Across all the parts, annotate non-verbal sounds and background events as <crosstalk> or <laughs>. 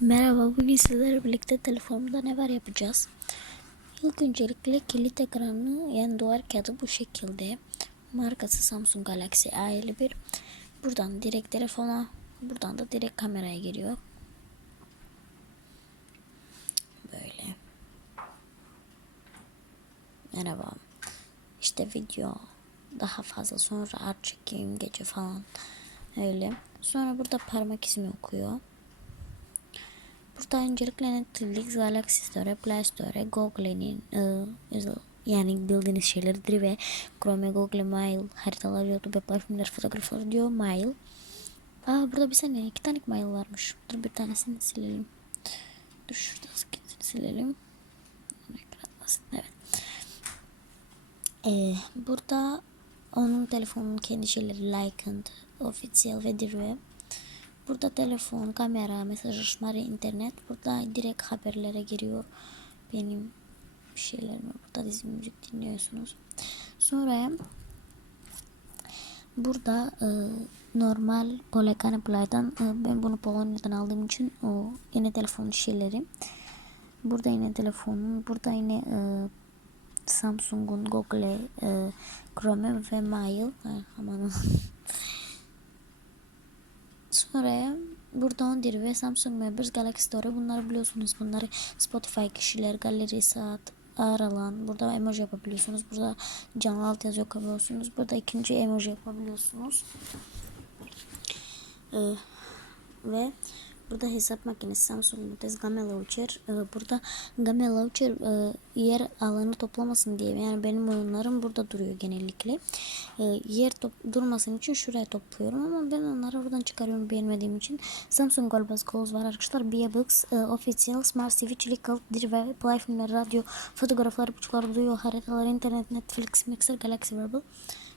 Merhaba, bugün sizlerle birlikte telefonumda ne var yapacağız. İlk öncelikle kilit ekranı yani duvar kağıdı bu şekilde. Markası Samsung Galaxy A51. Buradan direkt telefona, buradan da direkt kameraya giriyor. Böyle. Merhaba. İşte video daha fazla sonra art çekeyim gece falan. Öyle. Sonra burada parmak ismi okuyor. Burada öncelikle Netflix, Galaxy Store, Play Store, Google'nin e, yani bildiğiniz şeylerdir ve Chrome, Google, Mail, haritalar, YouTube, platformlar, fotoğraflar diyor Mail. Aa burada bir saniye iki tane mail varmış. Dur bir tanesini silelim. Dur şurada ikincisini silelim. Evet. Ee, burada onun telefonun kendi şeyleri and official ve dirve. Burada telefon, kamera, mesajlaşmaları, internet. Burada direkt haberlere giriyor. Benim şeylerimi burada dizi müzik dinliyorsunuz. Sonra burada e, normal Kolekane Play'dan e, ben bunu Polonya'dan aldığım için o yine telefon şeyleri. Burada yine telefonun, burada yine e, Samsung'un, Google, e, Chrome ve Mail. Ha, aman Sonra burada 11 ve Samsung Members Galaxy Store bunları biliyorsunuz. Bunları Spotify kişiler, galeri, saat, ağır alan. Burada emoji yapabiliyorsunuz. Burada canlı alt yazı yapabiliyorsunuz. Burada ikinci emoji yapabiliyorsunuz. Ee, ve Burada hesap makinesi Samsung Mutez Game Launcher. Ee, burada Game Launcher e, yer alanı toplamasın diye. Yani benim oyunlarım burada duruyor genellikle. E, yer top, durmasın için şuraya topluyorum ama ben onları oradan çıkarıyorum beğenmediğim için. Samsung Golbaz Calls var arkadaşlar. Bbox, e, Official, Smart TV, Chilical, Dir ve Play filmler, radyo, fotoğraflar, buçuklar, duyuyor, haritalar, internet, Netflix, Mixer, Galaxy Wearable.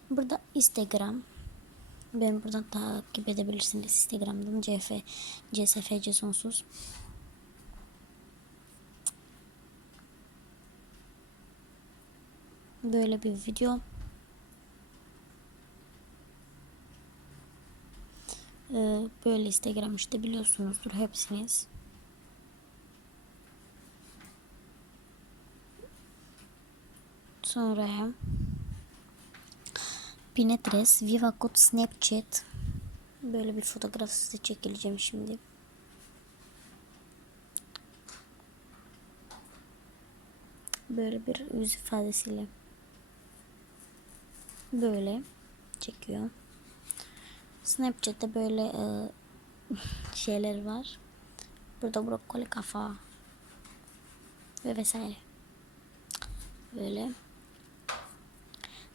Burada Instagram, ben buradan takip edebilirsiniz Instagram'dan CF CSFC sonsuz. Böyle bir video. Ee, böyle Instagram işte biliyorsunuzdur hepsiniz. Sonra Pinterest, Viva Code, Snapchat. Böyle bir fotoğraf size çekileceğim şimdi. Böyle bir yüz ifadesiyle. Böyle çekiyor. Snapchat'te böyle e, <laughs> şeyler var. Burada brokoli kafa ve vesaire. Böyle.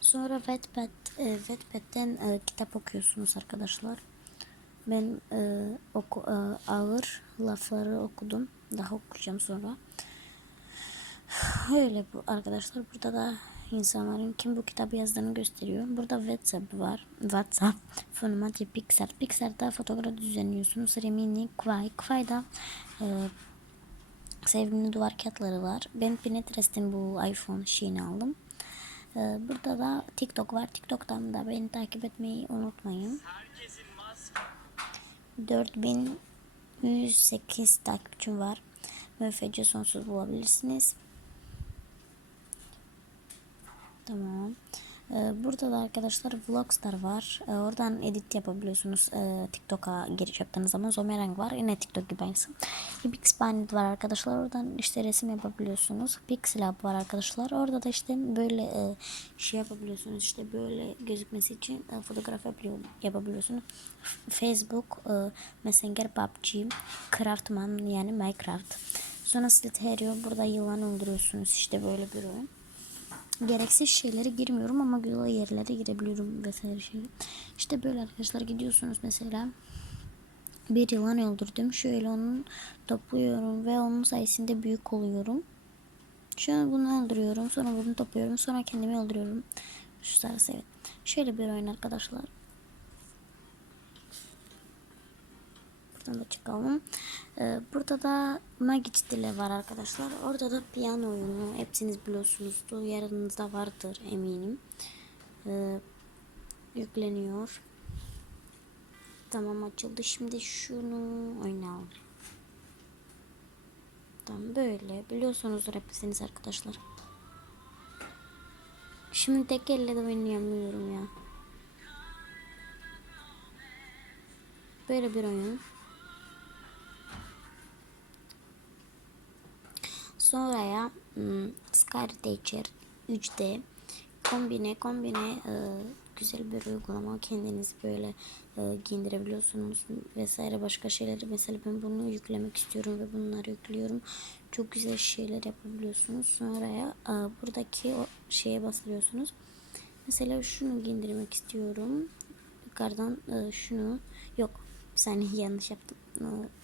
Sonra Wattpad, Wattpad'den e, kitap okuyorsunuz arkadaşlar. Ben e, oku, e, ağır lafları okudum. Daha okuyacağım sonra. Öyle bu arkadaşlar. Burada da insanların kim bu kitabı yazdığını gösteriyor. Burada WhatsApp var. WhatsApp, <laughs> Fonomatya, Pixar. Pixar'da fotoğraf düzenliyorsunuz. Remini, Quay. Quay'da e, sevimli duvar kağıtları var. Ben Pinterest'in bu iPhone şeyini aldım. Ee, burada da TikTok var. TikTok'tan da beni takip etmeyi unutmayın. 4108 takipçim var. MFC sonsuz bulabilirsiniz. Tamam. Ee, burada da arkadaşlar Vlogstar var. Ee, oradan edit yapabiliyorsunuz. Ee, TikTok'a giriş yaptığınız zaman Zomerang var. Yine TikTok gibi aynısı. Pixpanic var arkadaşlar. Oradan işte resim yapabiliyorsunuz. Pixelab var arkadaşlar. Orada da işte böyle e, şey yapabiliyorsunuz. İşte böyle gözükmesi için e, fotoğraf yapabiliyorsunuz. Facebook, Messenger, PUBG, Craftman yani Minecraft. Sonra Slither.io burada yılan öldürüyorsunuz. İşte böyle bir oyun gereksiz şeylere girmiyorum ama güzel yerlere girebiliyorum vesaire şey. İşte böyle arkadaşlar gidiyorsunuz mesela bir yılan öldürdüm. Şöyle onu topluyorum ve onun sayesinde büyük oluyorum. An bunu öldürüyorum. Sonra bunu topluyorum. Sonra kendimi öldürüyorum. Şu sarısı evet. Şöyle bir oyun arkadaşlar. Buradan da çıkalım. Ee, burada da Magic dile var arkadaşlar. Orada da piyano oyunu. Hepsiniz biliyorsunuzdur. Yarınızda vardır eminim. Ee, yükleniyor. Tamam açıldı. Şimdi şunu oynayalım. Tamam böyle biliyorsunuzdur hepsiniz arkadaşlar. Şimdi tek elle de oynayamıyorum ya. Böyle bir oyun. Sonraya hmm, Skyteacher 3D kombine kombine e, güzel bir uygulama kendiniz böyle e, giyindirebiliyorsunuz vesaire başka şeyleri. Mesela ben bunu yüklemek istiyorum ve bunları yüklüyorum. Çok güzel şeyler yapabiliyorsunuz. Sonraya e, buradaki o şeye basıyorsunuz mesela şunu giyindirmek istiyorum. Yukarıdan e, şunu yok bir saniye <laughs> yanlış yaptım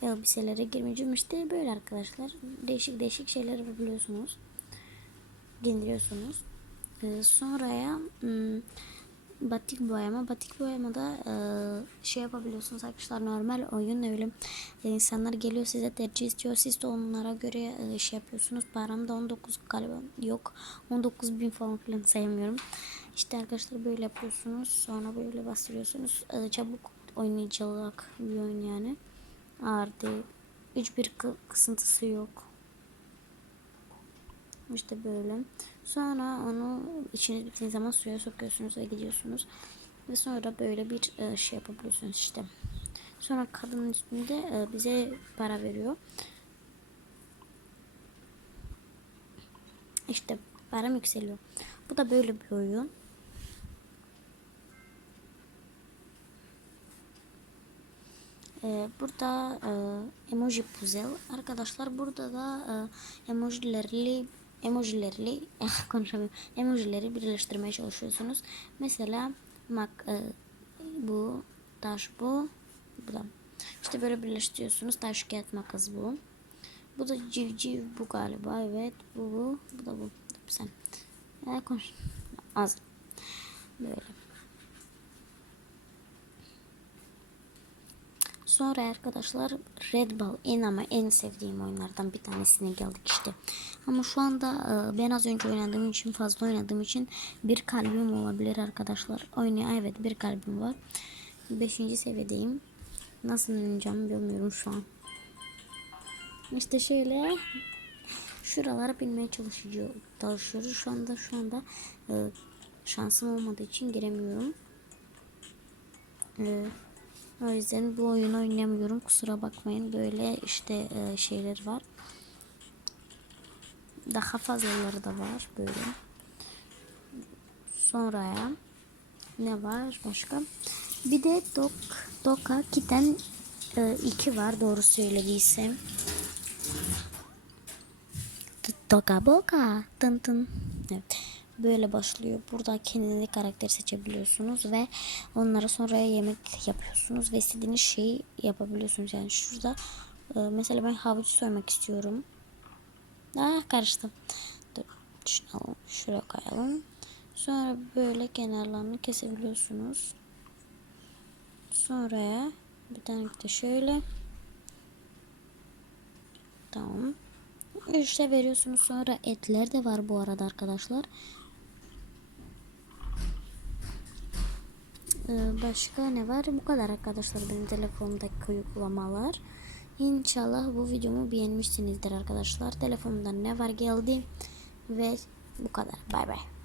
elbiselere girmeyeceğim. İşte böyle arkadaşlar. Değişik değişik şeyler yapabiliyorsunuz giydiriyorsunuz ee, sonraya hmm, batik boyama. Batik boyamada e, şey yapabiliyorsunuz arkadaşlar. Normal oyun öyle e, insanlar geliyor size tercih istiyor. Siz de onlara göre e, şey yapıyorsunuz. Param 19 galiba. Yok 19 bin falan filan sayamıyorum. İşte arkadaşlar böyle yapıyorsunuz. Sonra böyle bastırıyorsunuz. E, çabuk oynayacak bir oyun yani ağır değil hiçbir kısıntısı yok işte böyle. Sonra onu içine bittiğiniz zaman suya sokuyorsunuz ve gidiyorsunuz. Ve sonra böyle bir e, şey yapabiliyorsunuz işte. Sonra kadının üstünde e, bize para veriyor. İşte param yükseliyor. Bu da böyle bir oyun. Ee, burada e, emoji puzzle arkadaşlar burada da e, emojilerle emojileri <laughs> konuşamıyorum. Emojileri birleştirmeye çalışıyorsunuz. Mesela mak e, bu taş bu bu da işte böyle birleştiriyorsunuz. Taş kağıt makas bu. Bu da civciv bu galiba. Evet bu bu. Bu da bu. Sen. Ya konuş. Az. Böyle. Sonra arkadaşlar Red Ball en ama en sevdiğim oyunlardan bir tanesine geldik işte. Ama şu anda e, ben az önce oynadığım için fazla oynadığım için bir kalbim olabilir arkadaşlar. Oynaya evet bir kalbim var. Beşinci seviyedeyim. Nasıl oynayacağımı bilmiyorum şu an. İşte şöyle şuralara binmeye çalışıyor, çalışıyoruz. Şu anda şu anda e, şansım olmadığı için giremiyorum. Evet. O yüzden bu oyunu oynamıyorum. Kusura bakmayın. Böyle işte e, şeyler var. Daha fazlaları da var böyle. Sonraya ne var başka? Bir de Dok Doka Kiten 2 e, var doğru söylediysem. Doka Boka tın tın. Evet böyle başlıyor. Burada kendinize karakter seçebiliyorsunuz ve onlara sonra yemek yapıyorsunuz ve istediğiniz şeyi yapabiliyorsunuz. Yani şurada e, mesela ben havuç soymak istiyorum. Ah karıştım. Dur şunu. Şuraya koyalım. Sonra böyle kenarlarını kesebiliyorsunuz. Sonraya bir tane de şöyle. Tamam. İşte veriyorsunuz sonra etler de var bu arada arkadaşlar. Başka ne var? Bu kadar arkadaşlar benim telefonumdaki uygulamalar. İnşallah bu videomu beğenmişsinizdir arkadaşlar. Telefonumda ne var geldi ve bu kadar. Bay bay.